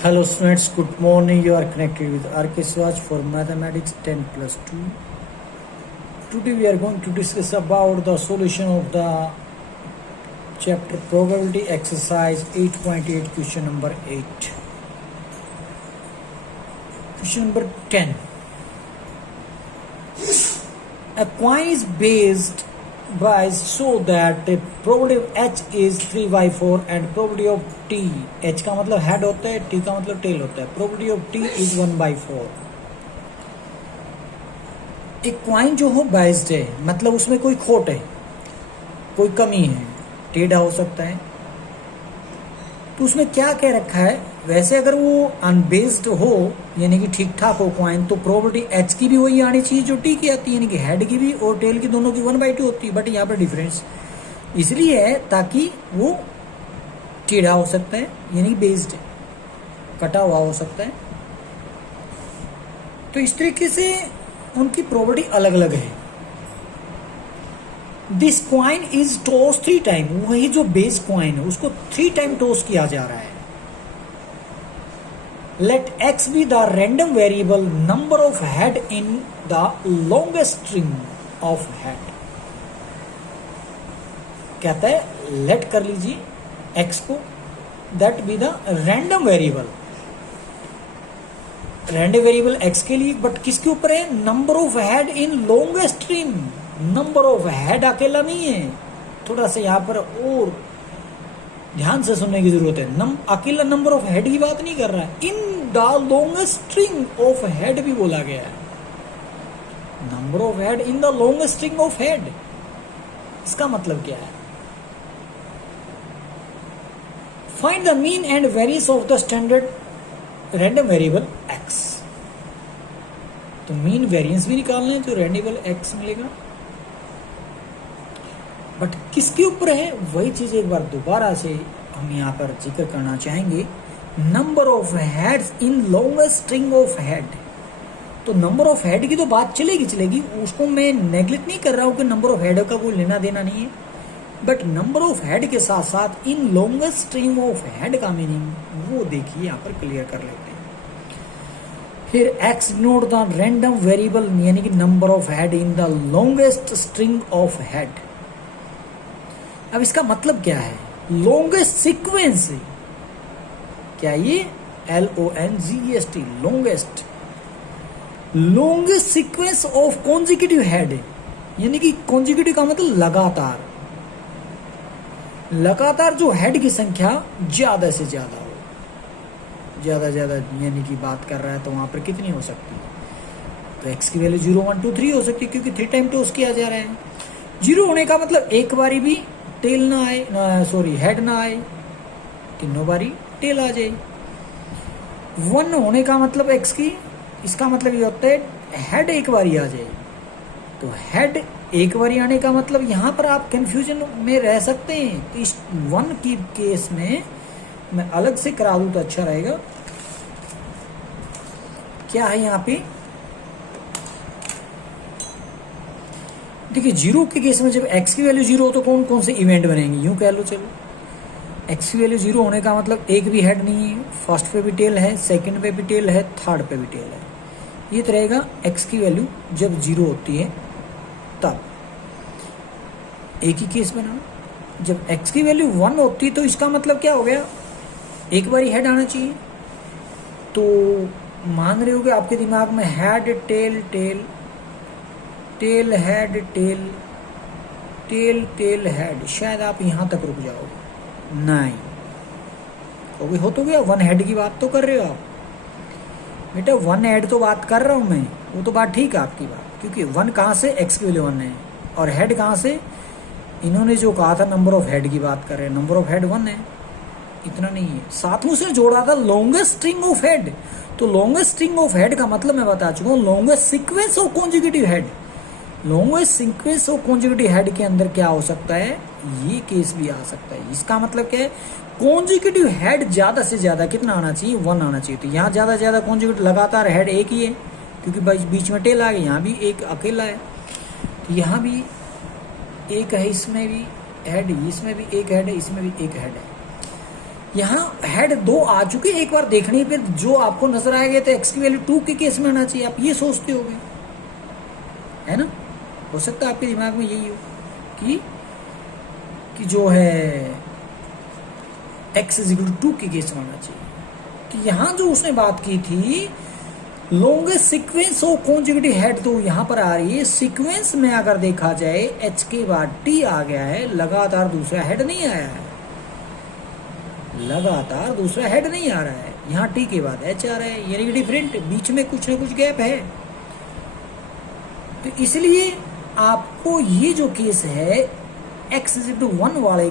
Hello students, good morning. You are connected with RK Swaj for Mathematics 10 plus 2. Today we are going to discuss about the solution of the chapter probability exercise 8.8 question number 8. Question number 10. A coin is based by so that the probability of H is 3/4 and probability of T, H का मतलब head होता है, T का मतलब tell होता है, probability of T is 1/4. एक coin जो हो बाइज्ड है, मतलब उसमें कोई खोट है, कोई कमी है, टेढ़ा हो सकता है, तो उसमें क्या कह रखा है, वैसे अगर वो अनबेस्ड हो यानी कि ठीक ठाक हो क्वाइन, तो प्रोबेबिलिटी एच की भी वही आनी चाहिए जो टी की आती है, यानी कि हेड की भी और टेल की दोनों की 1/2 होती है। बट यहाँ पर डिफरेंस इसलिए है ताकि वो टेढ़ा हो सकता है, यानी कि बेस्ड कटा हुआ हो सकता है। तो इस तरीके से उनकी प्रोबेबिलिटी अलग अलग है। This coin is toss 3 time, वही जो बेस क्वाइन है उसको 3 टाइम टॉस किया जा रहा है। Let x be the random variable number of head in the longest string of head. कहता है let कर लीजिए x को, that be the random variable. Random variable x के लिए, बट किसके ऊपर है? Number of head in longest string. Number of head अकेला नहीं है, थोड़ा सा यहाँ पर और ध्यान से सुनने की जरूरत है। अकेला नंबर ऑफ हेड की बात नहीं कर रहा है, in the longest string of head भी बोला गया है। Number of head in the longest string of head, इसका मतलब क्या है? Find the mean and variance of the standard random variable x। तो मीन वेरिएंस भी निकालना है, तो रैंडम x मिलेगा, बट किसके ऊपर है? वही चीज एक बार दोबारा से हम यहाँ पर जिक्र करना चाहेंगे। Number of heads in longest string of head. तो नंबर ऑफ हेड की तो बात चलेगी, उसको मैं नेग्लेक्ट नहीं कर रहा हूँ कि नंबर ऑफ हेड का कोई लेना देना नहीं है, बट नंबर ऑफ हेड के साथ साथ इन लॉन्गेस्ट स्ट्रिंग ऑफ हेड का मीनिंग वो देखिए यहाँ पर क्लियर कर लेते हैं। फिर x note the random variable, यानी कि number of head in the longest string of head. अब इसका मतलब क्या है? लॉन्गेस्ट सीक्वेंस, क्या ये LONGEST, longest, longest sequence of consecutive head, यानी कि कॉन्जिक्यूटिव का मतलब लगातार, लगातार जो हेड की संख्या ज्यादा से ज्यादा हो, ज्यादा यानी कि बात कर रहा है तो वहां पर कितनी हो सकती है? तो x की वैल्यू 0 1 2 3 हो सकती है, क्योंकि 3 टाइम टॉस किया जा रहा है। 0 होने का मतलब एक बारी भी टेल ना आए, सॉरी हेड ना आए, तीनों बारी टेल आ जाए। 1 होने का मतलब x की, इसका मतलब ये होता है हेड एक बारी आ जाए। तो हेड एक बारी आने का मतलब यहाँ पर आप कंफ्यूजन में रह सकते हैं। तो इस 1 की केस में मैं अलग से करा दूं तो अच्छा रहेगा। क्या है यहाँ पे? देखिए 0 के केस में जब x की वैल्यू 0 हो तो कौन कौन से इवेंट बनेंगे? यूं कह लो, चलो x की वैल्यू 0 होने का मतलब एक भी हेड नहीं है, फर्स्ट पे भी टेल है, सेकंड पे भी टेल है, थर्ड पे भी टेल है। ये तो रहेगा x की वैल्यू जब 0 होती है तब। एक ही केस बना, जब x की वैल्यू 1 होती तो इसका मतलब क्या हो गया? एक बार ही हेड आना चाहिए। तो मान रहे हो कि आपके दिमाग में head tail tail tail head tail tail tail head, शायद आप यहां तक रुक जाओगे। नहीं हो तो गया, 1 हेड की बात तो कर रहे हो आप बेटा, 1 हेड तो बात कर रहा हूं मैं, वो तो बात ठीक है आपकी बात, क्योंकि 1 कहां से? x की वैल्यू 1 है, और हेड कहां से? इन्होंने जो कहा था नंबर ऑफ हेड की बात कर रहे हैं, नंबर ऑफ हेड 1 है, इतना नहीं है। साथ में उसने जोड़ा था लॉन्गेस्ट स्ट्रिंग ऑफ हेड। तो लॉन्गेस्ट स्ट्रिंग ऑफ हेड का मतलब मैं बता चुका हूं, longest sequence of consecutive head. Longest sequence of consecutive head के अंदर क्या हो सकता है? ये केस भी आ सकता है। इसका मतलब क्या है? कॉन्जिक्यूटिव हेड ज्यादा से ज्यादा कितना आना चाहिए? 1 आना चाहिए। तो यहाँ ज्यादा से ज्यादा कॉन्जिक्यूटिव लगातार हेड एक ही है, क्योंकि बीच में टेल आ गया, यहाँ भी एक अकेला है, तो यहाँ भी एक है, इसमें भी हेड, इसमें भी एक हेड है, इसमें भी एक हेड है। यहाँ हेड 2 आ चुके, एक बार देखने पे जो आपको नजर आएगा तो एक्स की वैल्यू 2 के केस में आना चाहिए, आप ये सोचते होगे, है ना। हो सकता है आपके दिमाग में यही हो कि जो है एक्स इज इक्वल टू 2 के केस में आना चाहिए। कि यहाँ जो उसने बात की थी longest sequence of conjugative head, तो यहाँ पर आ रही है सीक्वेंस में अगर देखा जाए एच के बाद टी आ गया है, लगातार दूसरा हेड नहीं आया है, लगातार दूसरा हेड नहीं आ रहा है, यहाँ टी के बाद एच आ रहा है, यानी कि डिफरेंट, बीच में कुछ ना कुछ गैप है। तो इसलिए आपको ये जो केस है एक्स इज टू 1 वाले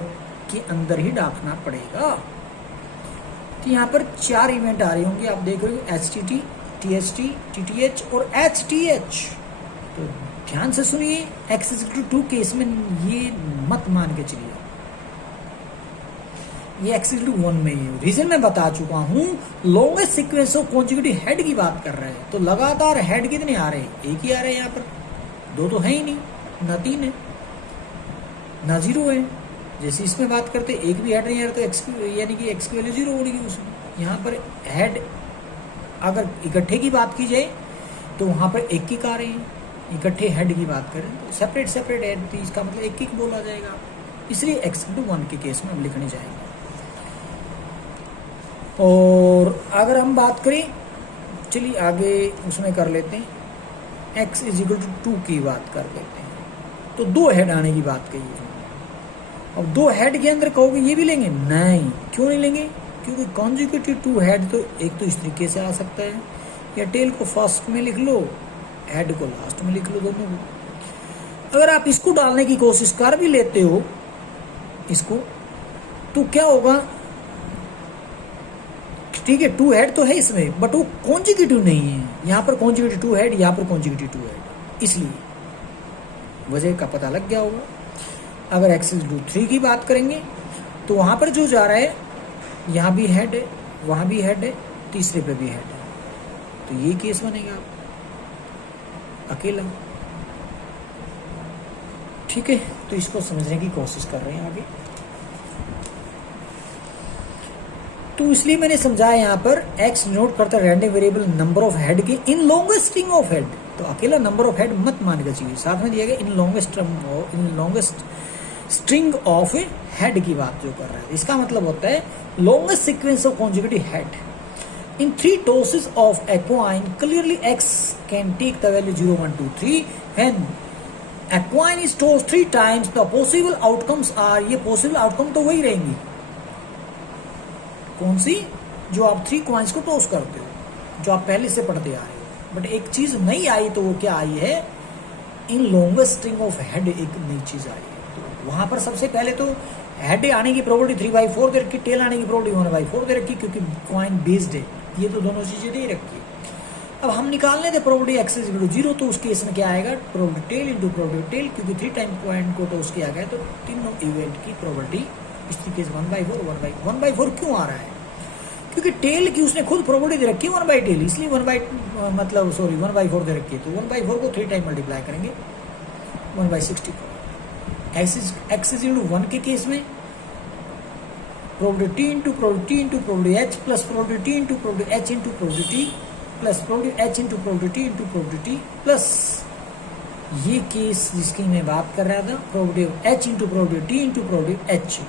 के अंदर ही डालना पड़ेगा। तो यहाँ पर 4 इवेंट आ रहे होंगे, आप देख रहे हो H T T, T H T, T T H और एच टी एच। तो ध्यान से सुनिए, एक्स इज टू 2 केस में ये मत मान के चलिए, ये एक्स इज टू 1 में ही है। रीजन मैं बता चुका हूं, longest sequence of conjugative head की बात कर रहे हैं, तो लगातार हेड कितने आ रहे हैं, एक ही आ रहे हैं, यहाँ पर 2 तो है ही नहीं, ना 3 है ना 0 है। जैसे इसमें बात करते एक भी हेड नहीं आ रहा तो एक्स यानी कि एक्स की वैल्यू 0 होगी उसमें। यहाँ पर हेड अगर इकट्ठे की बात की जाए तो वहाँ पर एक एक आ रहे हैं, इकट्ठे हेड की बात करें तो सेपरेट सेपरेट हेड, तो इसका मतलब एक एक बोला जाएगा, इसलिए एक्स टू 1 के केस में हम लिखने जाएंगे। और अगर हम बात करें, चलिए आगे उसमें कर लेते हैं, एक्स इज इक्वल टू 2 की बात कर लेते हैं। तो 2 हेड आने की बात कही है, अब 2 हेड के अंदर कहोगे ये भी लेंगे, नहीं, क्यों नहीं लेंगे, क्योंकि कॉन्जुगेटिव 2 हेड तो एक तो इस तरीके से आ सकता है, या टेल को फर्स्ट में लिख लो, हेड को लास्ट में लिख लो, दोनों को। अगर आप इसको डालने की कोशिश कर भी लेते हो इसको, तो क्या होगा, ठीक है 2 हेड तो है इसमें, बट वो कॉन्जुगेटिव नहीं है, यहाँ पर कॉन्जुगेटिव 2 हेड, यहाँ पर कॉन्जुगेटिव 2 हेड, इसलिए वजह का पता लग गया होगा। अगर एक्स इज टू 3 की बात करेंगे तो वहां पर जो जा रहा है, यहाँ भी हेड है, वहां भी हेड है, तीसरे पे भी हेड है, तो ये केस बनेगा अकेला। ठीक है, तो इसको समझने की कोशिश कर रहे हैं आगे। तो इसलिए मैंने समझाया यहाँ पर एक्स नोट करता random variable number of head के इन लॉन्गेस्ट स्ट्रिंग ऑफ हेड, तो अकेला नंबर ऑफ हेड मत मान के चाहिए, साथ में दिया गया इन लॉन्गेस्ट स्ट्रिंग ऑफ हेड की बात जो कर रहा है, इसका मतलब होता है longest sequence of conjugative head in 3 tosses of a coin, clearly X can take the value 0 1 2 3 when a coin is toss 3 times, the possible outcomes are, ये पॉसिबल आउटकम तो वही रहेंगी, कौन सी, जो आप 3 कॉइन्स को टॉस करते हो, जो आप पहले से पढ़ते आ रहे हो, बट एक चीज नई आई, तो वो क्या आई है, इन लॉन्गेस्ट स्ट्रिंग ऑफ हेड एक नई चीज आई है। तो वहां पर सबसे पहले तो हेड आने की प्रोबेबिलिटी 3/4 दे रखी, टेल आने की प्रोबेबिलिटी 1/4 दे रखी, क्योंकि कॉइन बेस्ड है, ये तो दोनों चीजें दे रखी। अब हम निकालने थे probability X is equal to 0, तो उस केस में क्या आएगा, probability tail into probability tail, क्योंकि 3 टाइम कॉइन को टॉस किया गया, तो तीनों इवेंट की प्रोबेबिलिटी इस तरीके से 1/4 क्यों आ रहा है, क्योंकि टेल की उसने खुद प्रोबेबिलिटी दे रखी है 1/टेल, इसलिए 1/4 दे रखी है, तो 1/4 को 3 टाइम मल्टीप्लाई करेंगे 1/64। एक्स इज इक्वल टू 1 के केस में probability into probability H plus probability into probability H into probability plus probability H into probability into probability plus ये केस जिसकी मैं बात कर रहा था, probability H into probability into probability H,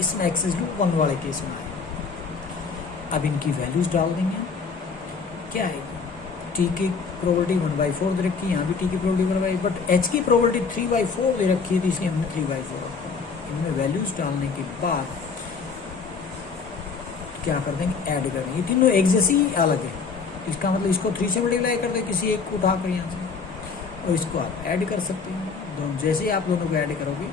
इसमें एक्स इज इक्वल टू 1 वाले case में आएगा। अब इनकी वैल्यूज डाल देंगे, क्या है, टी की प्रोबेबिलिटी 1/4 दे रखी है, यहाँ भी टी की प्रोबेबिलिटी 1/4, बट एच की प्रोबेबिलिटी 3/4 दे रखी है, तो इसलिए हमने 3/4 इनमें वैल्यूज डालने के बाद क्या कर देंगे, ऐड कर देंगे, ये तीनों एक जैसी ही अलग है, इसका मतलब इसको 3 से मल्टीप्लाई कर दें, किसी एक को उठाकर यहाँ से, और इसको आप ऐड कर सकते हैं, दोनों जैसे ही आप दोनों को ऐड करोगे,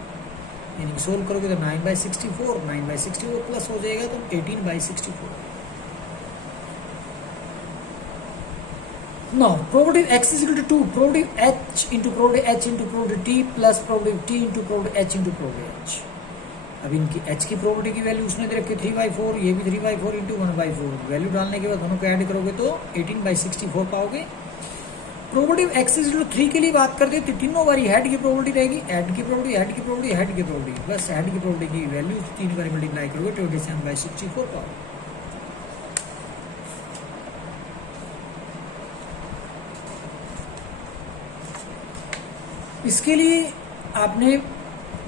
यानी सोल्व करोगे तो 9/64 9/64 प्लस हो जाएगा तो 18/64। Now, probability x is equal to 2, probability h into probability h into probability t plus probability t into probability h into probability h। अब इनकी h की प्रोबेबिलिटी की वैल्यू उसने दे रखी 3/4, ये भी 3/4 इंटू 1/4, वैल्यू डालने के बाद दोनों को ऐड करोगे तो 18/64 पाओगे। प्रोबेबिलिटी एक्स इज 3 के लिए बात करते हैं तो तीनों बारी हेड की प्रोबेबिलिटी रहेगी, हेड की प्रोबेबिलिटी, हेड की प्रोबेबिलिटी, हेड की प्रोबेबिलिटी, बस हेड की प्रोबेबिलिटी की वैल्यू 3 बार मल्टीप्लाई करोगे 27/64 पाओ। इसके लिए आपने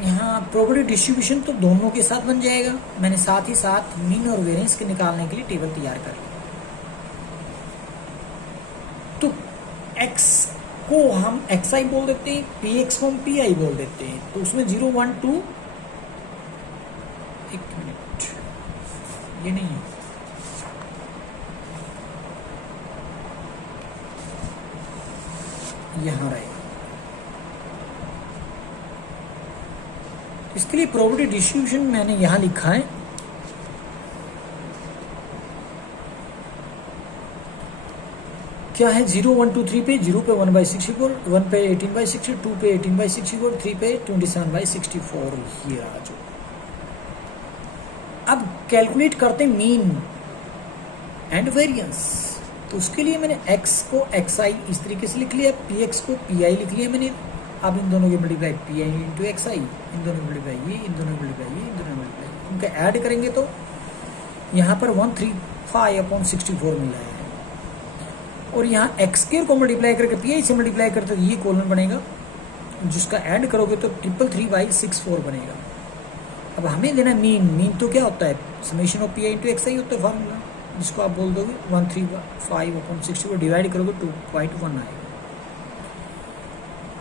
यहाँ प्रोबेबिलिटी डिस्ट्रीब्यूशन तो दोनों के साथ बन जाएगा, मैंने साथ ही साथ मीन और वेरिएंस के निकालने के लिए टेबल तैयार कर लिया। तो x को हम xi बोल देते हैं, px को हम pi बोल देते हैं, तो उसमें 0 1 2 एक मिनट ये नहीं है, यहां रहेगा। इसके लिए प्रोबेबिलिटी डिस्ट्रीब्यूशन मैंने यहां लिखा है, क्या है 0 1 2 3 पे 0 पे 1/64, 1 पे 18/60, 2 पे 18/64, 3 पे 27/64 ये रहा जो। अब कैलकुलेट करते मीन एंड वेरिएंस, तो उसके लिए मैंने x को xi इस तरीके से लिख लिया, px को pi लिख लिया मैंने। अब इन दोनों के मल्टीप्लाई pi इंटू xi, इन दोनों में मल्टीप्लाई ये, इन दोनों में मल्टीप्लाई ये, इन दोनों में मल्टीप्लाई, इनका ऐड करेंगे तो यहाँ पर 135/64 मिल रहा है। और यहाँ एक्स स्क्वायर को मल्टीप्लाई करके पी से मल्टीप्लाई करते तो ये कॉलन बनेगा, जिसका ऐड करोगे तो 333/64 बनेगा। अब हमें देना मीन तो क्या होता है, summation of P I into X I होता है फार्मूला, जिसको आप बोल दोगे 135/64 डिवाइड करोगे 2.1 आएगा।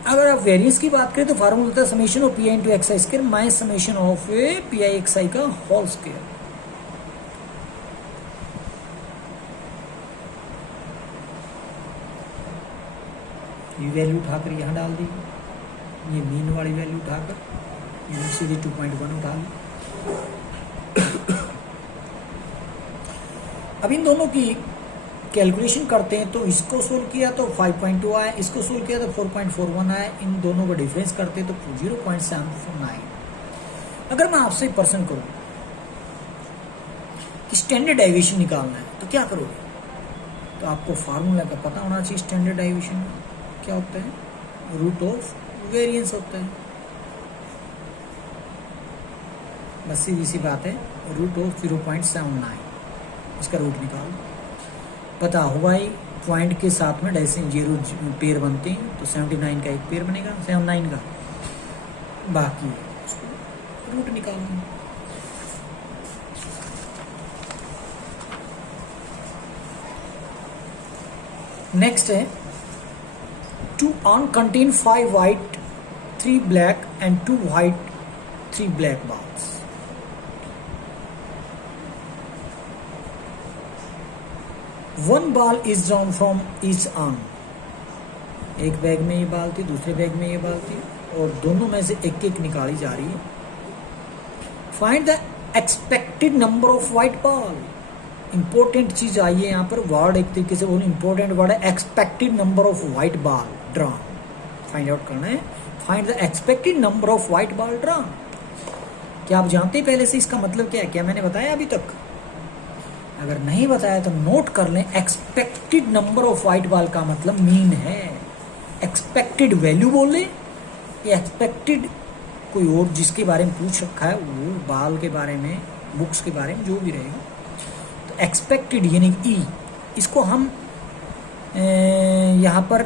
अगर आप वेरिएंस की बात करें तो फार्मूला होता है summation of P I into X I square minus summation of P I X I का होल स्क्वायर। ये वैल्यू उठाकर यहाँ डाल दी, ये मीन वाली वैल्यू उठाकर यहाँ सीधे 2.1 उठा ली। अब इन दोनों की कैलकुलेशन करते हैं, तो इसको सोल्व किया तो 5.2 आया, इसको सोल्व किया तो 4.41 आया, इन दोनों का डिफरेंस करते तो 0.749। अगर मैं आपसे पर्सन करूँ कि स्टैंडर्ड डेविएशन निकालना है तो क्या करोगे, तो आपको फार्मूला का पता होना चाहिए। स्टैंडर्ड डेविएशन क्या होता है, रूट ऑफ वेरिएंस होता है, बस सीधी सी बात है, रूट ऑफ 0.79 इसका रूट निकालो। पता हुआ ही पॉइंट के साथ में डाइसिंग जीरो पेयर बनते हैं, तो 79 का एक पेयर बनेगा 79 का, बाकी उसको रूट निकालना। नेक्स्ट है 2 arm contain 5 white 3 black and 2 white 3 black balls. One ball is drawn from each arm. एक बैग में ये बाल थी, दूसरे बैग में ये बाल थी, और दोनों में से एक एक निकाली जा रही है। Find the expected number of white ball. Important चीज आई है यहाँ पर, वर्ड एक तरीके से बोलो इंपॉर्टेंट वर्ड है, expected number of white ball drawn find out करना है। Find the expected number of white ball drawn. क्या आप जानते हैं पहले से इसका मतलब क्या है, क्या मैंने बताया अभी तक? अगर नहीं बताया तो नोट कर लें। Expected number of white ball का मतलब मीन है। एक्सपेक्टेड वैल्यू बोल लें या एक्सपेक्टेड कोई और जिसके बारे में पूछ रखा है वो बाल के बारे में, बुक्स के बारे में, जो भी रहेगा, एक्सपेक्टेड यानी ई, इसको हम यहाँ पर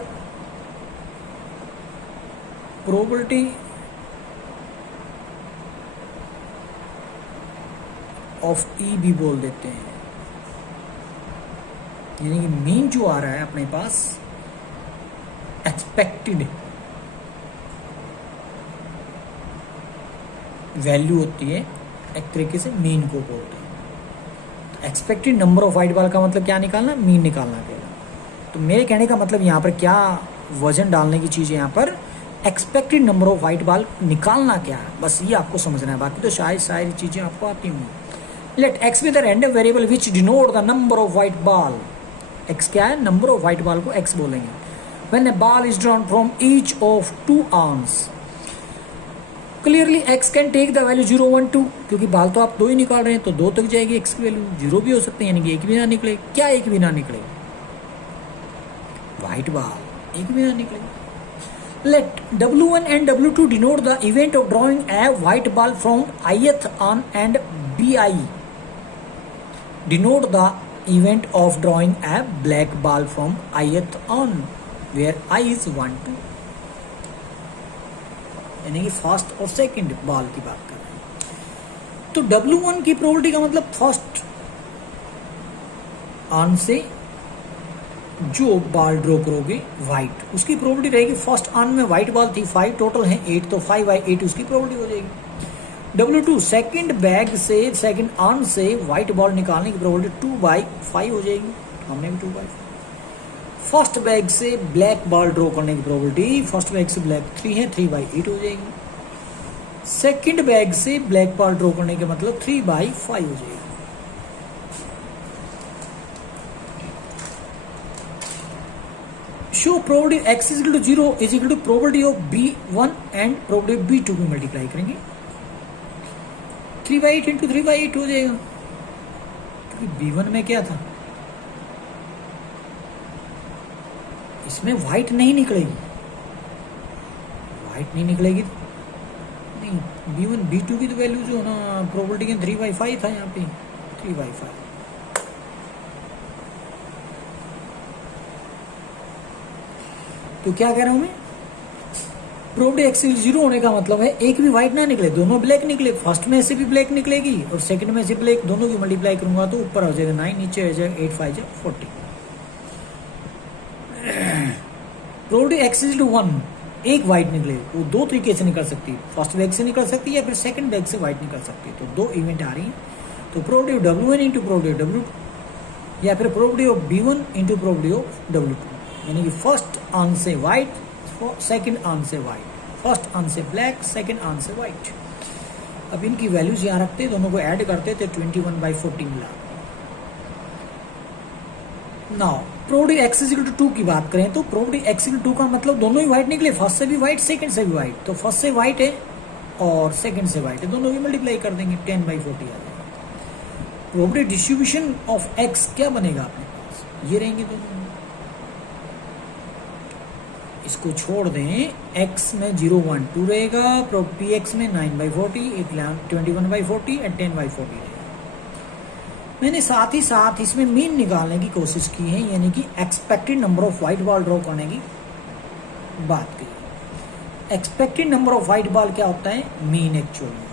प्रोबेबिलिटी ऑफ ई भी बोल देते हैं, यानी कि मीन जो आ रहा है अपने पास एक्सपेक्टेड वैल्यू होती है, एक तरीके से मीन को बोलते हैं। Expected number of white ball का मतलब क्या निकालना, मीन निकालना पड़ेगा। तो मेरे कहने का मतलब यहाँ पर क्या वजन डालने की चीज़ है, यहाँ पर expected number of white ball निकालना क्या है, बस ये आपको समझना है, बाकी तो शायद सारी चीज़ें आपको आती होंगी। Let X be the random variable which denote the number of white ball. X क्या है, नंबर ऑफ व्हाइट बॉल को एक्स बोलेंगे। When a ball is drawn from each of 2 urns, clearly X can take the value 0 1 2, क्योंकि बाल तो आप 2 ही निकाल रहे हैं तो 2 तक जाएगी एक्स की वैल्यू, 0 भी हो सकते हैं, यानी कि एक भी ना निकले। क्या एक भी ना निकले, व्हाइट बॉल एक भी ना निकलेगा। Let W1 and W2 denote the event of drawing a white ball from ith on and BI denote the event of drawing a black ball from ith on where I is 1 2, यानी कि first और second ball की बात कर रहे हैं। तो W1 की प्रोबेबिलिटी का मतलब फर्स्ट ऑन से जो बॉल ड्रॉ करोगे व्हाइट, उसकी प्रोबेबिलिटी रहेगी। फर्स्ट ऑन में व्हाइट बॉल थी 5, टोटल है 8, तो 5/8 उसकी प्रोबेबिलिटी हो जाएगी। W2 सेकंड बैग से, सेकंड ऑन से व्हाइट बॉल निकालने की प्रोबेबिलिटी 2/5 हो जाएगी, हमने भी 2/5। फर्स्ट बैग से ब्लैक बॉल ड्रॉ करने की प्रोबेबिलिटी, फर्स्ट बैग से ब्लैक 3 है, 3/8 हो जाएगी। सेकंड बैग से ब्लैक बॉल ड्रॉ करने के मतलब 3/5 हो जाएगी। So probability x is equal to 0 is equal to probability of B1 and probability of B2 को मल्टीप्लाई करेंगे, 3/8 इंटू 3/8 हो जाएगा, क्योंकि B1 में क्या था, इसमें व्हाइट नहीं निकलेगी, व्हाइट नहीं निकलेगी नहीं। B1 B2 की तो वैल्यू जो ना प्रोबेबिलिटी के 3/5 था, यहाँ पे 3/5। तो क्या कह रहा हूं मैं, प्रोबेबिलिटी x 0 होने का मतलब है एक भी व्हाइट ना निकले, दोनों ब्लैक निकले। फर्स्ट में से भी ब्लैक निकलेगी और सेकंड में से ब्लैक, दोनों की मल्टीप्लाई करूंगा तो ऊपर हो जाएगा 9, नीचे हो जाएगा 8 5 40। प्रोबेबिलिटी x 1, एक व्हाइट निकले, वो दो तरीके से निकल सकती है, फर्स्ट बैग से निकल सकती है या फिर सेकंड बैग से व्हाइट निकल सकती है। तो दो इवेंट आ रही है, तो probability of W1 into probability of W2 या फिर probability of B1 into probability of W2, यानी कि फर्स्ट ऑन से व्हाइट, सेकंड ऑन से व्हाइट, फर्स्ट ऑन से ब्लैक, सेकंड ऑन से व्हाइट। अब इनकी वैल्यूज यहाँ रखते, दोनों को ऐड करते थे, 21/40 मिला। Now probability x is equal to 2 की बात करें तो प्रोबेबिलिटी x इक्वल टू 2 का मतलब दोनों ही व्हाइट निकले, फर्स्ट से भी व्हाइट, सेकंड से भी व्हाइट। तो फर्स्ट से व्हाइट है और सेकंड से व्हाइट है, दोनों की मल्टीप्लाई कर देंगे, 10/40 आ जाएगा। प्रोबेबिलिटी डिस्ट्रीब्यूशन ऑफ x क्या बनेगा अपने पास, ये रहेंगे दोनों, इसको छोड़ दें, x में 0 1 2 रहेगा, px में 9/40, 21/40 और 10/40 रहेगा। मैंने साथ ही साथ इसमें मीन निकालने की कोशिश की है, यानी कि expected number of white ball draw करने की बात की है। Expected number of white ball क्या होता है, मीन एक्चुअली।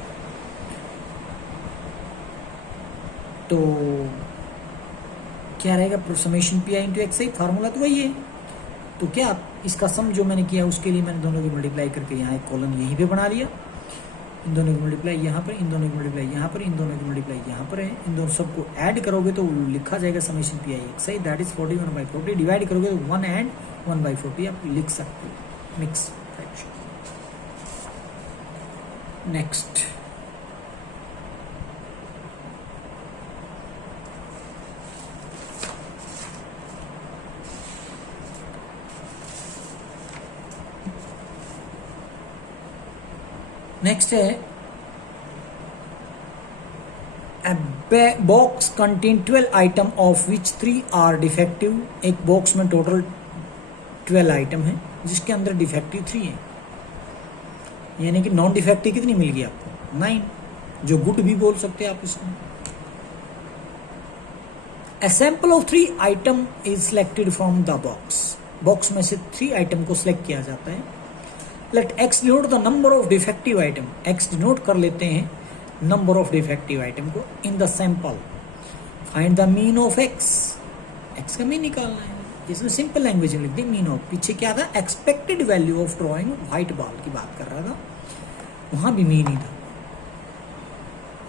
तो क्या रहेगा, summation P I into x, formula तो वही है। तो क्या इसका सम जो मैंने किया उसके लिए मैंने दोनों की मल्टीप्लाई करके यहाँ एक कॉलम यहीं पे बना लिया, इन दोनों की मल्टीप्लाई यहाँ पर, इन दोनों की मल्टीप्लाई यहाँ पर, इन दोनों की मल्टीप्लाई यहाँ पर है। इन दोनों सबको ऐड करोगे तो लिखा जाएगा summation P I X, that is 41/40। Divide करोगे तो 1 एंड 1/40 आप लिख सकते हो, मिक्स फ्रैक्शन। नेक्स्ट नेक्स्ट है box contain 12 item of which 3 are defective. एक बॉक्स में टोटल 12 आइटम है जिसके अंदर डिफेक्टिव 3 है, यानी कि नॉन डिफेक्टिव कितनी मिल गई आपको, 9, जो गुड भी बोल सकते हैं आप इसमें। A sample of 3 item is selected from the box, box में से 3 आइटम को सिलेक्ट किया जाता है। Let x denote the number of defective item, x denote कर लेते हैं नंबर ऑफ डिफेक्टिव आइटम को in the sample. Find the mean of x, x का मीन निकालना है, इसमें सिंपल लैंग्वेज में लिख दी मीन ऑफ। पीछे क्या था, expected value of drawing white ball की बात कर रहा था, वहां भी मीन ही था।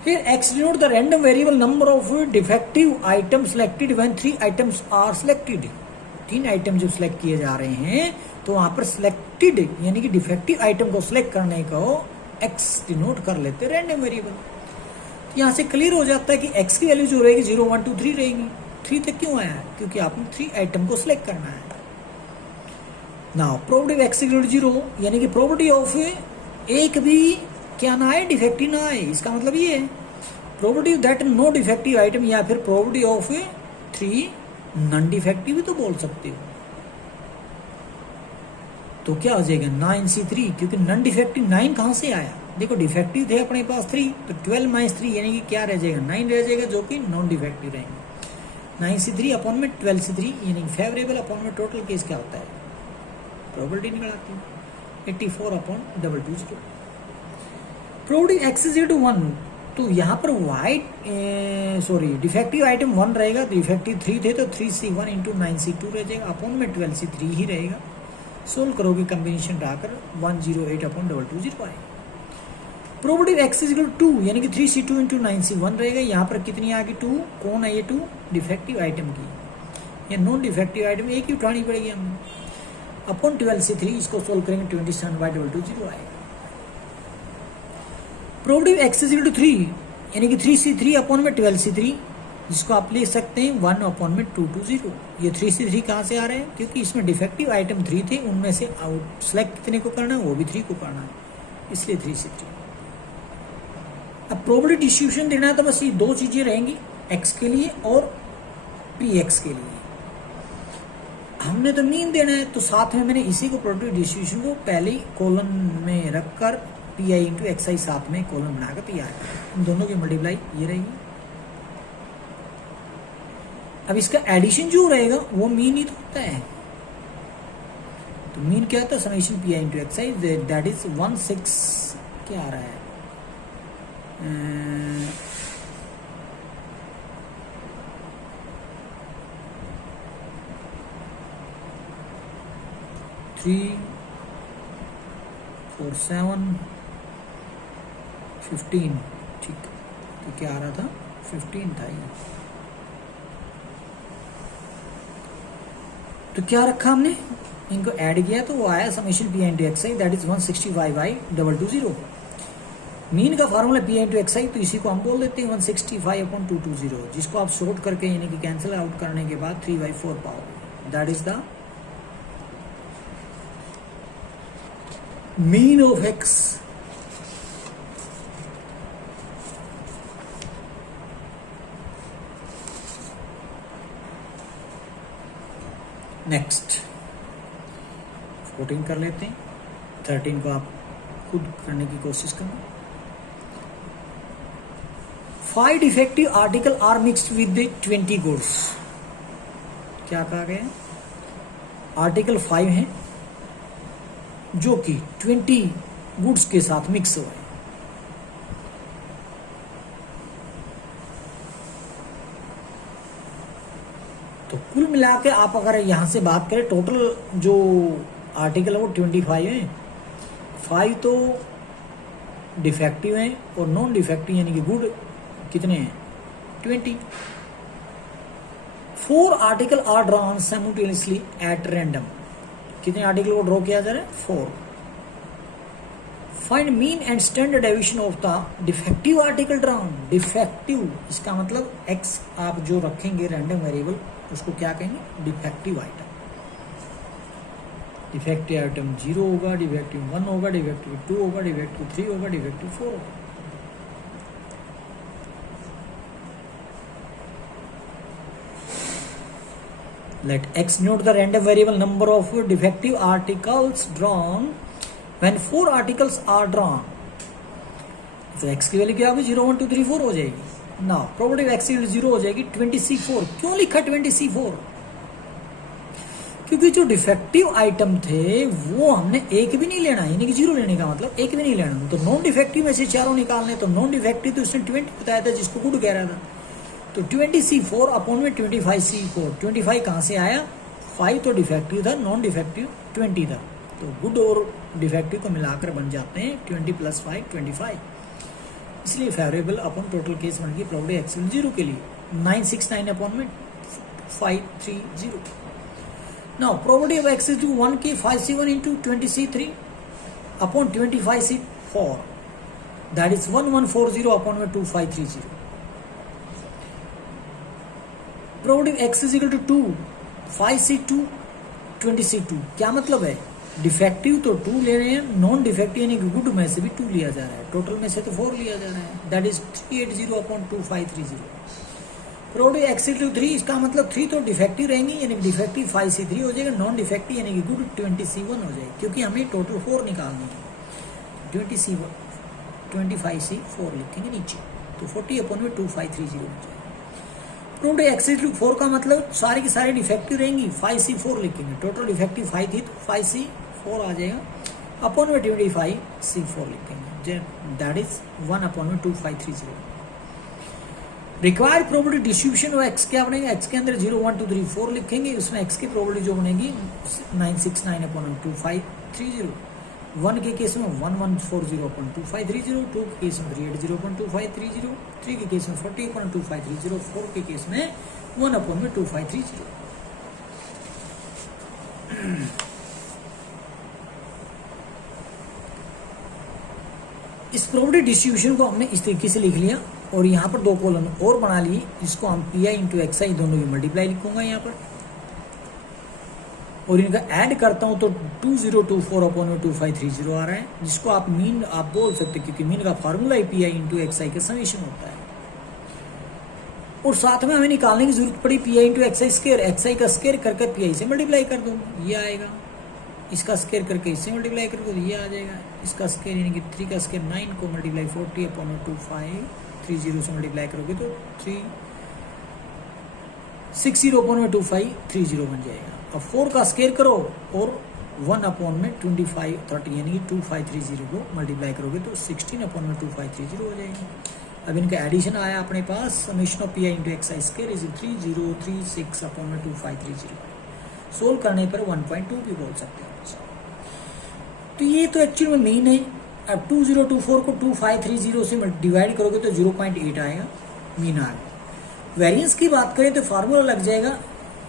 फिर x denote the random variable number of defective item selected when 3 items are selected. 3 item जो सिलेक्ट किए जा रहे हैं तो वहां पर सिलेक्टेड यानी कि डिफेक्टिव आइटम को सिलेक्ट करने को x डिनोट कर लेते रैंडम वेरिएबल। यहां से क्लियर हो जाता है कि x की वैल्यू जो रहेगी 0 1 2 3 रहेगी। 3 तक क्यों आया है, क्योंकि आपने 3 आइटम को सिलेक्ट करना है। Now probability of x equal to 0 यानी कि प्रोबेबिलिटी ऑफ एक भी क्या ना आए, डिफेक्टिव ना आए, इसका मतलब ये है probability that no defective item, या फिर प्रोबेबिलिटी ऑफ 3 नॉन डिफेक्टिव भी तो बोल सकते हो। तो क्या हो जाएगा 9C3, क्योंकि नॉन डिफेक्टिव 9 कहाँ से आया, देखो डिफेक्टिव थे अपने पास 3, तो 12 माइनस 3 यानी कि क्या रह जाएगा 9 रह जाएगा, जो कि नॉन डिफेक्टिव रहेंगे। 9C3 अपॉन में 12C3 यानी फेवरेबल अपॉन में टोटल केस क्या होता है, प्रोबेबिलिटी निकल आती है 84/220। Probability x is equal to 1, तो यहाँ पर डिफेक्टिव आइटम 1 रहेगा, तो डिफेक्टिव 3 थे तो 3C1 इंटू 9C2 रह जाएगा, अपॉन में 12C3 ही रहेगा। सोल्व करोगे कम्बिनेशन डाकर 108/220 आएगा। Probability x is equal to 2 यानी कि 3C2 इंटू 9C1 रहेगा, यहाँ पर कितनी आ गई 2, कौन है ये 2, डिफेक्टिव आइटम की, ये नॉन डिफेक्टिव आइटम एक ही उठानी पड़ेगी हमें, अपॉन 12C3, इसको सोल्व करेंगे 27/220 आएगा। Probability x is equal to 3 यानी कि 3C3 अपॉन में 12C3, जिसको आप लिख सकते हैं 1/220। ये 3C3 कहाँ से आ रहे हैं, क्योंकि इसमें डिफेक्टिव आइटम 3 थे, उनमें से आउट सेलेक्ट कितने को करना है, वो भी 3 को करना है, इसलिए 3C3। अब प्रोबेबिलिटी डिस्ट्रीब्यूशन देना है तो बस ये दो चीजें रहेंगी, x के लिए और px के लिए। हमने तो मीन देना है, तो साथ में मैंने इसी को प्रोबेबिलिटी डिस्ट्रीब्यूशन को पहले कॉलम में रखकर पी आई इंटू एक्स आई साथ में कॉलम बनाकर तैयार करें, इन दोनों की मल्टीप्लाई ये रहेगी। अब इसका एडिशन जो रहेगा वो मीन ही तो होता है, तो मीन क्या होता है, summation P I into X I, that is 16 क्या आ रहा है 3 4 7 15, ठीक, तो क्या आ रहा था 15 था ये, तो क्या रखा हमने, इनको ऐड किया तो वो आया summation P I into X I, that is 165/220। Mean का formula P I into X I, तो इसी को हम बोल देते हैं 165/220, जिसको आप शॉर्ट करके यानी कि कैंसिल आउट करने के बाद 3/4 पाओगे, that is the mean of x. Next 14 कर लेते हैं, 13 को आप खुद करने की कोशिश करना। 5 defective article are mixed with 20 goods, क्या कहा गया, आर्टिकल 5 है जो कि 20 गुड्स के साथ मिक्स हुए। तो कुल मिला के आप अगर यहां से बात करें, टोटल जो आर्टिकल है वो 25 है, 5 तो डिफेक्टिव हैं और नॉन डिफेक्टिव यानी कि गुड कितने हैं 20। 4 article are drawn simultaneously at random, कितने आर्टिकल को ड्रॉ किया जा रहा है 4। Find mean and standard deviation of the defective article drawn, defective इसका मतलब x आप जो रखेंगे रैंडम वेरिएबल उसको क्या कहेंगे डिफेक्टिव आइटम। डिफेक्टिव आइटम 0 होगा, डिफेक्टिव 1 होगा, डिफेक्टिव 2 होगा, डिफेक्टिव 3 होगा, डिफेक्टिव 4 होगा। Let x note the random variable number of defective articles drawn when 4 articles are drawn. तो x की वैल्यू क्या होगी 0 1 2 3 4 हो जाएगी ना, प्रोबेबिलिटी x की वैल्यू 0 हो जाएगी 20C4। क्यों लिखा 20C4, क्योंकि जो डिफेक्टिव आइटम थे वो हमने एक भी नहीं लेना, यानी कि 0 लेने का मतलब एक भी नहीं लेना। तो नॉन डिफेक्टिव में से चारों निकालने, तो नॉन डिफेक्टिव तो उसने 20 बताया था जिसको गुड कह रहा था, तो 20C4 अपॉन में 25C4, 25 कहाँ से आया 5 तो डिफेक्टिव था, नॉन डिफेक्टिव 20 था, तो गुड और डिफेक्टिव को मिलाकर बन जाते हैं 20 + 5 25, इसलिए फेवरेबल अपॉन टोटल केस बन गई प्रोबेबिलिटी एक्स 0 के लिए 969 अपॉन में 530। Now probability of X is 1 की 5C1 into 20C3 upon 25C4, that is 1140 upon में 2530। प्रोबेबिलिटी x is equal to 2 5C2 20C2, क्या मतलब है डिफेक्टिव तो 2 ले रहे हैं, नॉन डिफेक्टिव यानी कि गुड में से भी 2 लिया जा रहा है, टोटल में से तो 4 लिया जा रहा है, that is 380 upon 2530। Probability X equal to 3, इसका मतलब 3 तो डिफेक्टिव रहेंगी, यानी कि डिफेक्टिव 5C3 हो जाएगा, नॉन डिफेक्टिव यानी कि गुड 20C1 हो जाएगी, क्योंकि हमें टोटल 4 निकालनी है। 20C1 25C4 लिखेंगे नीचे, तो 40/2530 हो जाएगा। प्रोबेबिलिटी एक्स इक्वल टू 4 का मतलब सारी की सारी डिफेक्टिव रहेंगी, 5C4 लिखेंगे, टोटल डिफेक्टिव 5 थी तो 5C4 आ जाएगा, अपॉन में 25C4 लिखेंगे, that is 1/2530। Required probability distribution of x क्या बनेगा, एक्स के अंदर 0 1 2 3 4 लिखेंगे, उसमें एक्स की प्रोबेबिलिटी जो बनेगी 969/2530, 1 के केस में 1140/2530, 2 के केस में 380/2530, 3 के केस में 40/2530, 4 के केस में 1/2530। इस प्रोबेबिलिटी डिस्ट्रीब्यूशन को हमने इस तरीके से लिख लिया, और यहाँ पर 2 कॉलम और बना लिए, जिसको हम PI इंटू XI दोनों की मल्टीप्लाई लिखूंगा यहाँ पर, और इनका ऐड करता हूँ तो 2024/2530 आ रहा है, जिसको आप मीन आप बोल सकते हैं, क्योंकि मीन का फार्मूला ही PI इंटू XI का समेशन होता है। और साथ में हमें निकालने की जरूरत पड़ी PI into XI square, XI का स्क्वायर करके PI से मल्टीप्लाई कर दो, ये आएगा, इसका स्क्वायर करके इससे मल्टीप्लाई कर दो, ये आ जाएगा, इसका स्क्वायर यानी कि 3 का स्क्वायर 9 को मल्टीप्लाई 40/2530 से मल्टीप्लाई करोगे तो 360/2530 बन जाएगा। अब 4 का स्क्वायर करो और 1/2530 यानी कि 2530 को मल्टीप्लाई करोगे तो 16/2530 हो जाएगी। अब इनका एडिशन आया अपने पास, summation of PI into XI square is 3036/2530। Solve करने पर 1.2 भी बोल सकते हैं। तो ये तो एक्चुअली में मीन है। अब 2024 को 2530 से डिवाइड करोगे तो 0.8 आएगा, मीन आ गया। वेरिएंस की बात करें तो फार्मूला लग जाएगा,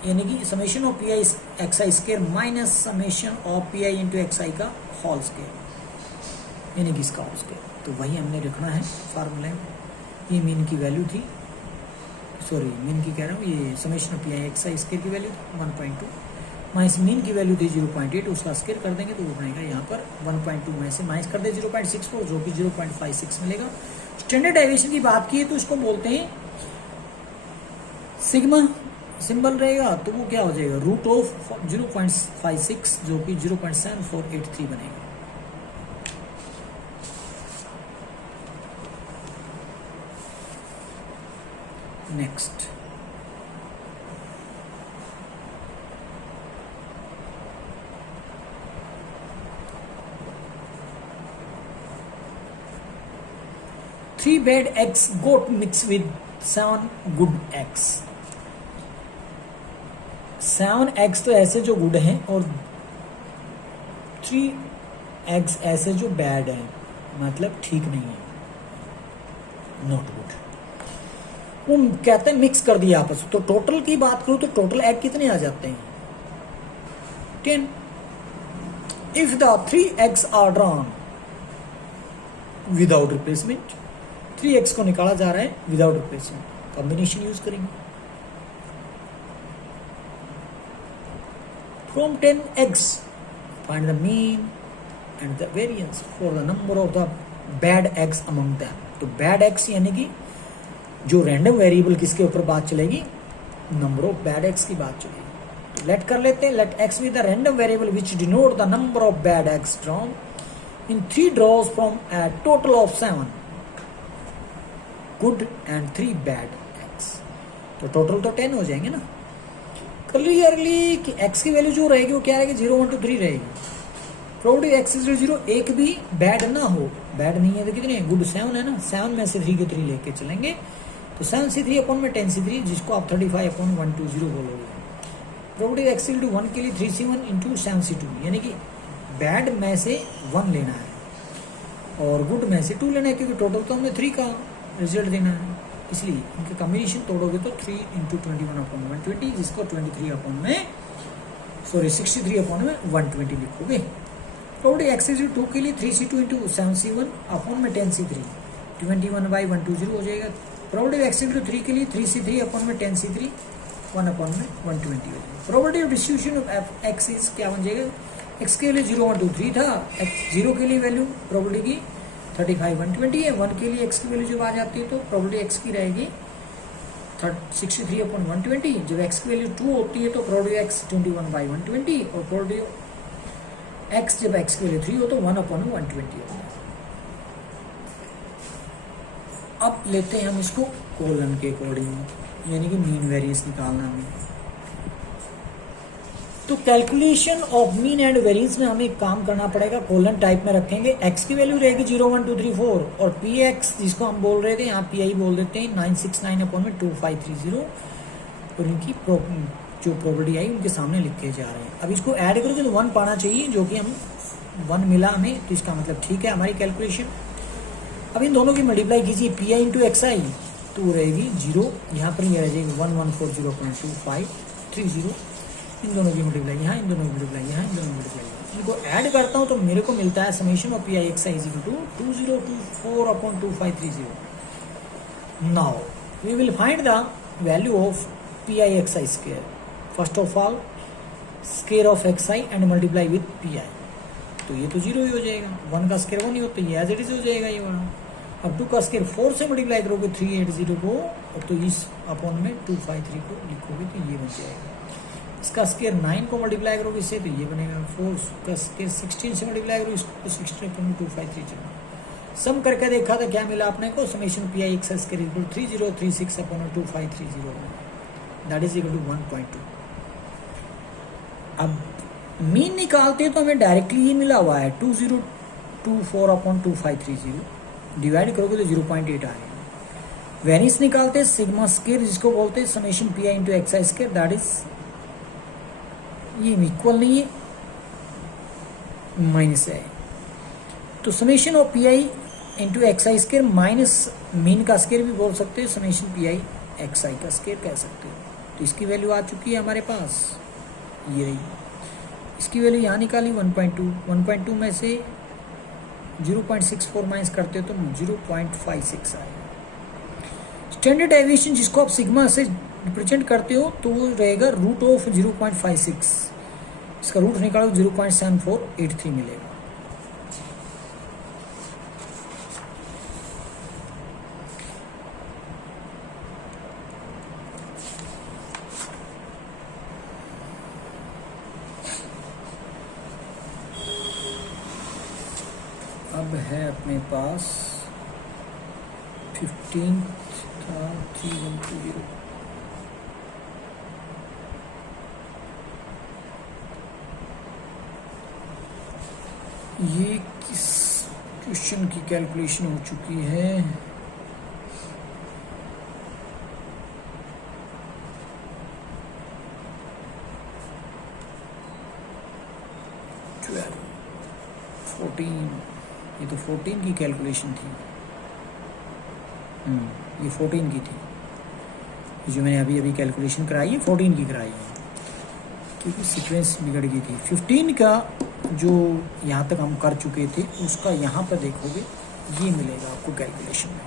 यानी कि summation of PI XI square minus summation of PI into XI का होल स्क्वायर, यानी कि इसका होल स्क्वायर। तो वही हमने रखना है फार्मूले में। ये मीन की वैल्यू थी, सॉरी मीन की कह रहा हूँ, ये summation of PI XI square की वैल्यू 1.2 माइनस मीन की वैल्यू थी 0.8, उसका स्क्वायर कर देंगे तो वो बनेगा यहाँ पर 1.2 में से माइनस कर दे 0.64, जो कि 0.56 मिलेगा। स्टैंडर्ड डेविएशन की बात की है तो उसको बोलते हैं सिग्मा, सिंबल रहेगा तो वो क्या हो जाएगा, रूट ऑफ 0.56 जो कि 0.7483 बनेगा। Next, three bad eggs got mix with 7 good eggs. 7 eggs तो ऐसे जो गुड हैं और 3 एग्स ऐसे जो बैड हैं, मतलब ठीक नहीं है, नॉट गुड। वो कहते हैं मिक्स कर दिया आपस में। तो टोटल की बात करूं तो टोटल एग कितने आ जाते हैं, 10। If the 3 eggs are drawn without replacement, 3 eggs को निकाला जा रहा है विदाउट रिप्लेसमेंट, कॉम्बिनेशन यूज करेंगे। From 10 eggs find the mean and the variance for the number of the bad eggs among them. तो बैड एग्स यानी कि जो रैंडम वेरिएबल किसके ऊपर बात चलेगी, नंबर ऑफ बैड एग्स की बात चलेगी। तो लेट कर लेते हैं, let X with the random variable which denote the number of bad eggs drawn in 3 draws from a total of 7 good and 3 bad eggs. तो टोटल तो 10 हो जाएंगे ना। क्लियरली कि एक्स की वैल्यू जो रहेगी वो क्या रहेगी, 0 1 2 3 रहेगी। प्रोबेबिलिटी एक्स इज 0 एक भी बैड ना हो, बैड नहीं है तो कितने गुड 7 है ना, 7 में से 3 के 3 लेके चलेंगे तो 7C3 अपॉन में 10C3, जिसको आप 35/120 बोलोगे। प्रोबेबिलिटी एक्स इक्वल टू 1 के लिए 3C1 इंटू 7C2, यानी कि बैड में से 1 लेना है और गुड में से 2 लेना है, क्योंकि टोटल तो हमें 3 का रिजल्ट देना है, इसलिए इनके कॉम्बिनेशन तोड़ोगे तो 3 इंटू 21/120, जिसको 63/120 लिखोगे। प्रोबेबिलिटी एक्स इज 2 के लिए 3C2 इंटू 7C1 अपॉन में 10C3, 21/120 हो जाएगा। प्रोबेबिलिटी एक्स इज 3 के लिए 3C3 अपॉन में 10C3, 1/120 हो जाएगा। Probability of distribution of X is क्या बन जाएगा, एक्स के लिए 0 1 2 3 था, 0 के लिए वैल्यू प्रोबेबिलिटी की 35/120 है, 1 के लिए एक्स की वैल्यू जब आ जाती है तो प्रोबेबिलिटी एक्स की रहेगी 63/120। जब x की वैल्यू 2 होती है तो प्रोबेबिलिटी x 21/120 और प्रोबेबिलिटी x जब x की वैल्यू 3 हो तो 1/120 होता है। अब लेते हैं हम इसको कोलन के अकॉर्डिंग, यानी कि मीन वेरिएंस निकालना हमें। तो calculation of mean and variance में हमें एक काम करना पड़ेगा, कोलन टाइप में रखेंगे। x की वैल्यू रहेगी 0 1 2 3 4 और px जिसको हम बोल रहे थे यहाँ pi बोल देते हैं 969/2530 और इनकी जो प्रॉपर्टी आई उनके सामने लिखे जा रहे हैं। अब इसको ऐड करोगे तो 1 पाना चाहिए, जो कि हम 1 मिला हमें, तो इसका मतलब ठीक है हमारी कैलकुलेशन। अब इन दोनों की मल्टीप्लाई कीजिए pi इंटू xi तो रहेगी 0, यहाँ पर ये रह जाएगी 1140.2530। इन दोनों की मल्टीप्लाई यहाँ, इन दोनों की मल्टीप्लाई यहाँ, इन दोनों की मल्टीप्लाई यहाँ। इनको ऐड करता हूँ तो मेरे को मिलता है summation of pi xi is equal to 2024/2530। Now we will find the value of pi xi square. First of all square of xi and multiply with pi, तो ये तो 0 ही हो जाएगा। 1 का स्क्वायर 1 ही होता है, ये एज इट इज हो जाएगा ये वाला। अब 2 का स्क्वायर 4 से मल्टीप्लाई करोगे 380 को, और तो इस अपॉन में 253 को लिखोगे तो ये बन जाएगा। इसका स्क्वायर 9 को मल्टीप्लाई करोगे इससे तो ये बनेगा। 4 का स्क्वायर 16 से मल्टीप्लाई करोगे इसको 16/253 चलो। सम करके देखा था क्या मिला आपने को, summation pi xi square equal 3036/2530 that is equal to 1.2। अब मीन निकालते हैं तो हमें डायरेक्टली ये मिला हुआ है 2024/2530, डिवाइड करोगे तो 0.8 आएगा। वेरिएंस निकालते हैं सिग्मा स्क्वायर जिसको बोलते हैं summation pi into xi square, that is ये इक्वल नहीं है, माइनस है। तो summation of pi into xi square minus mean का स्क्वायर भी बोल सकते हो, समेशन pi xi का स्क्वायर कह सकते हो। तो इसकी वैल्यू आ चुकी है हमारे पास, ये रही। इसकी वैल्यू यहाँ निकाली 1.2 में से 0.64 माइनस करते हो तो 0.56 आएगा। स्टैंडर्ड डेविएशन जिसको आप सिग्मा से रिप्रेजेंट करते हो तो वो रहेगा रूट ऑफ 0.56, इसका रूट निकालो 0.7483 मिलेगा। अब है अपने पास 15 था 3120। ये किस क्वेश्चन की कैलकुलेशन हो चुकी है? ट्वेल्व 14, ये तो 14 की कैलकुलेशन थी। ये 14 की थी, जो मैंने अभी अभी कैलकुलेशन कराई है 14 की कराई है, क्योंकि सीक्वेंस बिगड़ गई थी। 15 का जो यहाँ तक हम कर चुके थे उसका यहाँ पर देखोगे ये मिलेगा आपको कैलकुलेशन में।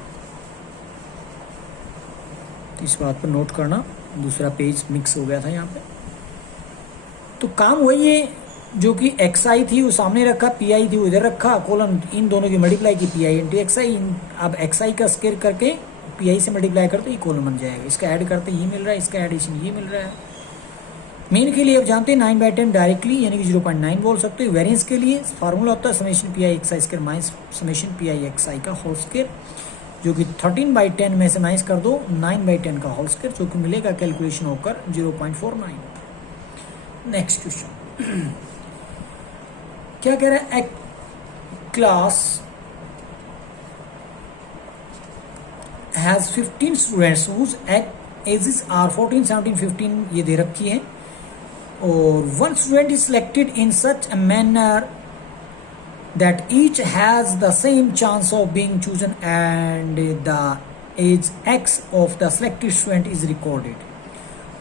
तो इस बात पर नोट करना, दूसरा पेज मिक्स हो गया था यहाँ पे। तो काम वही है, जो कि xi थी वो सामने रखा, pi थी वो इधर रखा, कोलन इन दोनों की मल्टीप्लाई की pi इंटू xi। अब xi का स्क्वायर करके pi से मल्टीप्लाई करते ये कोलन बन जाएगा। इसका ऐड करते ये मिल रहा है, इसका एडिशन ये मिल रहा है। मीन के लिए अब जानते हैं 9/10 डायरेक्टली, यानी कि 0.9 बोल सकते हो। वेरिएंस के लिए फार्मूला होता है summation pi xi square minus summation pi xi का होल स्क्वायर, जो कि 13/10 में से माइनस कर दो 9/10 का होल स्क्वायर, जो कि मिलेगा कैलकुलेशन होकर 0.49। नेक्स्ट क्वेश्चन क्या कह रहा है? Class has 15 students whose ages are 14, 17, 15 ये दे रखी है, और one student is selected in such a manner that each has the same chance of being chosen and the age x of the selected student is recorded।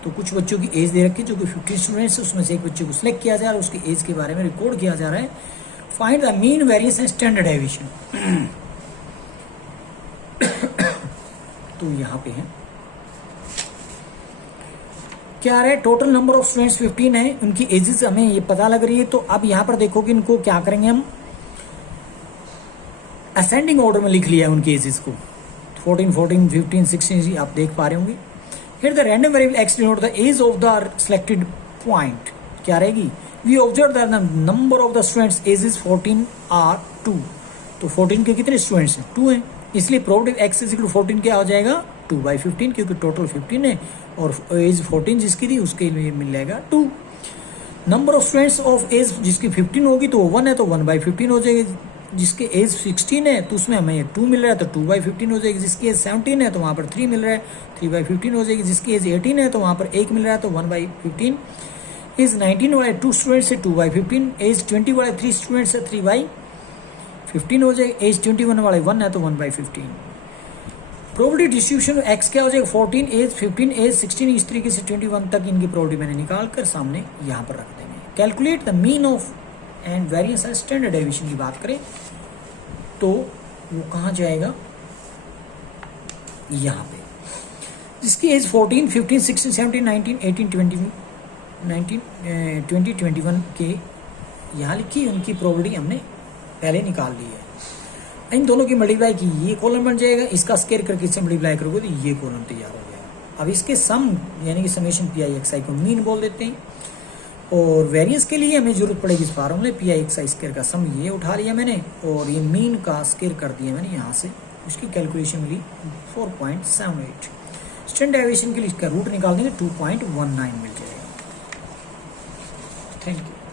तो कुछ बच्चों की as they रखी है, जो कि 15 स्टूडेंट्स है, उसमें से एक बच्चे को सिलेक्ट किया जा रहा है, उसकी एज के बारे में रिकॉर्ड किया जा रहा है। Find the mean variance and standard deviation. तो यहाँ पे है क्या है, टोटल नंबर ऑफ स्टूडेंट्स 15 है, उनकी एजेस हमें ये पता लग रही है। तो अब यहाँ पर देखोगे इनको क्या करेंगे हम, असेंडिंग ऑर्डर में लिख लिया है उनकी एजेस को, 14, 14, 15, 16 आप देख पा रहे होंगे। Here the random variable X denote the age of the selected point, क्या रहेगी, we observe that the number of the students age is 14 are 2, तो 14 के कितने स्टूडेंट्स हैं, 2 हैं, इसलिए probability X is equal to 14 क्या हो जाएगा 2/15, क्योंकि टोटल 15 है और एज 14 जिसकी थी उसके लिए मिल जाएगा 2। Number of students of age जिसकी 15 होगी तो 1 है तो 1/15 हो जाएगी, जिसके एज 16 है तो उसमें हमें 2 मिल रहा है तो 2/15 हो जाएगी, जिसकी एज 17 है तो वहाँ पर 3 मिल रहा है 3/15 हो जाएगी, जिसकी एज 18 है तो वहाँ पर 1 मिल रहा है तो 1/15। एज 19 वाले 2 स्टूडेंट्स है 2/15, एज 20 वाले 3 स्टूडेंट्स है 3/15 हो जाएगी, एज 21 वाले 1 है तो 1/15। प्रोबेबिलिटी डिस्ट्रीब्यूशन एक्स क्या हो जाएगा 14 एज 15 एज 16, इस तरीके से 21 तक इनकी प्रोबेबिलिटी मैंने निकाल कर सामने यहाँ पर रख देंगे। Calculate the mean of and variance and standard deviation की बात करें तो वो कहाँ जाएगा, यहाँ पे, जिसकी एज 14 15 16 17 19 18 20 21 के यहाँ लिखी, उनकी प्रोबेबिलिटी हमने पहले निकाल ली है। इन दोनों की मल्टीप्लाई की ये कॉलम बन जाएगा, इसका स्केयर करके इससे मल्टीप्लाई करोगे तो ये कॉलम तैयार हो जाएगा। अब इसके सम यानी कि समेशन पी आई एक्स आई को मीन बोल देते हैं, और वेरिएंस के लिए हमें जरूरत पड़ेगी इस फार्मूले P I X I square का सम ये उठा लिया मैंने और ये मीन का स्केयर कर दिया मैंने यहाँ से, उसकी कैलकुलेशन मिली 4.78। स्टैंडर्ड डेविएशन के लिए इसका रूट निकाल देंगे 2.19 मिल जाएगा। Thank you.